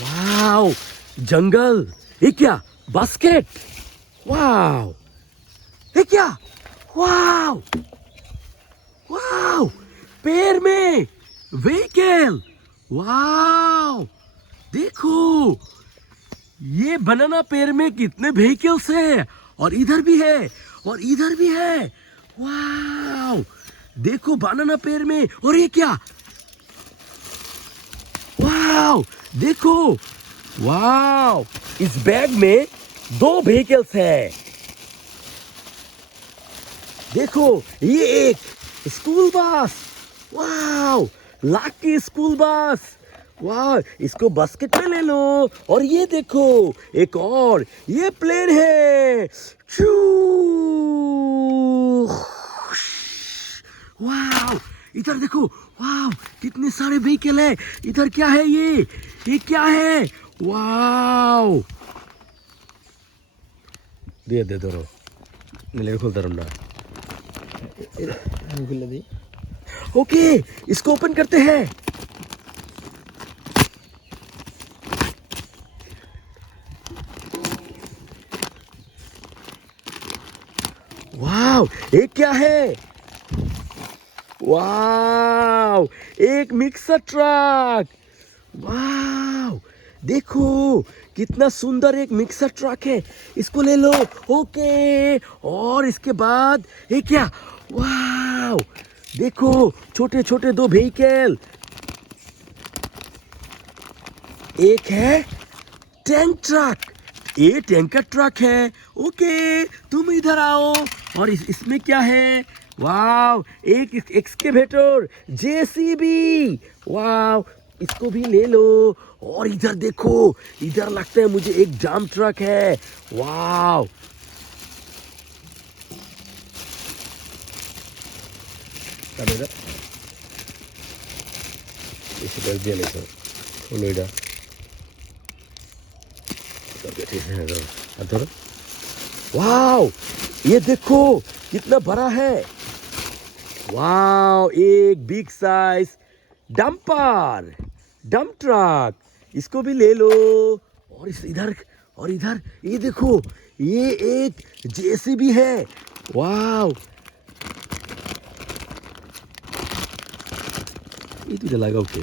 Wow, जंगल। ये क्या? Basket. Wow, ये क्या? वाओ, वाओ, पेड़ में व्हीकल। वाओ, देखो, ये बनाना पेड़ में कितने व्हीकल्स है। और इधर भी है, और इधर भी है। वाओ, देखो बनाना पेड़ में। और ये क्या? वाओ, देखो। वाओ, इस बैग में 2 व्हीकल्स है। देखो, ये एक school bus. Wow, lucky school bus. वाह, इसको बास्केट में ले लो। और ये देखो, एक और, ये प्लेन है। चू। वाह, इधर देखो। वाह, कितने सारे व्हीकल है। इधर क्या है? ये क्या है? वाह, दे दो। नहीं खोलता रहना। ओके, इसको ओपन करते हैं। वाव, ये क्या है? वाव, एक मिक्सर ट्रक। वाव, देखो, कितना सुंदर एक मिक्सर ट्रक है। इसको ले लो। ओके, और इसके बाद ये क्या? वाव, देखो, छोटे छोटे 2 व्हीकल। एक है टैंक ट्रक। ये टैंकर ट्रक है। ओके, तुम इधर आओ। और इसमें क्या है? वाव, एक एक्सकेवेटर, जेसीबी। वाव, इसको भी ले लो। और इधर देखो, इधर लगता है मुझे एक डंप ट्रक है। वाव, वाव, ये देखो, कितना बड़ा है। वाव, एक big size dumper, dump truck. इसको भी ले लो। और इधर ये देखो, ये एक जेसीबी है। वाव, ये तुझे लगा ओके।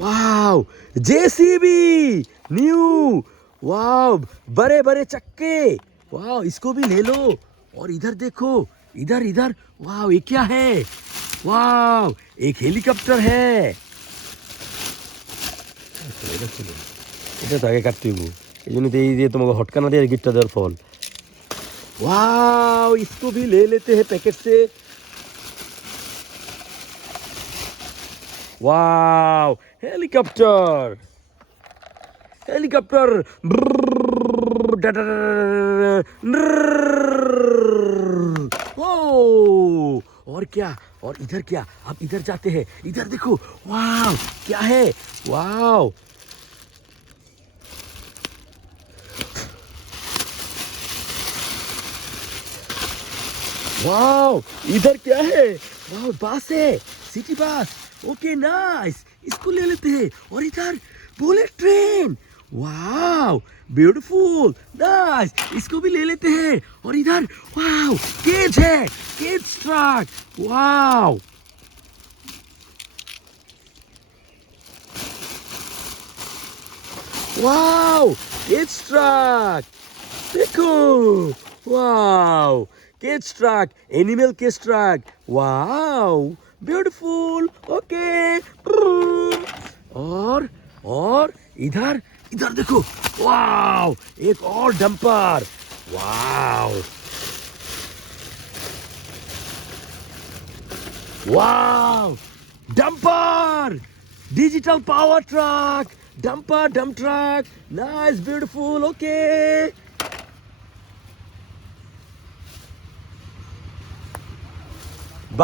वाव, जेसीबी न्यू। वाव, बड़े बड़े चक्के। वाव, इसको भी ले लो। और इधर देखो, इधर। वाव, ये क्या है? वाव, एक हेलीकॉप्टर है। এটা তো আগে কাটতে হইব। এই জন্য তো এই যে তোমাকে হটকানা দিয়ে গিফটটা দেওয়ার ফল। वाव, इसको भी ले लेते हैं पैकेट से। वाव, हेलीकॉप्टर, हेलीकॉप्टर। ओ, और क्या? और इधर क्या? अब इधर जाते हैं। इधर देखो। वाव, क्या है? वाव, वाव, इधर क्या है? वाव, बस है, सिटी बस। ओके, नाइस, इसको ले लेते हैं। और इधर bullet train. Wow, beautiful, nice, इसको भी ले लेते हैं। और इधर वाव, केज है, cage truck. Wow, wow, cage truck. देखो, wow, cage truck, animal cage truck. Wow, beautiful. Okay, और इधर इधर देखो। वाव, एक और dumper. Wow, wow, dumper, digital power truck, dumper, dump truck. Nice, beautiful. Okay,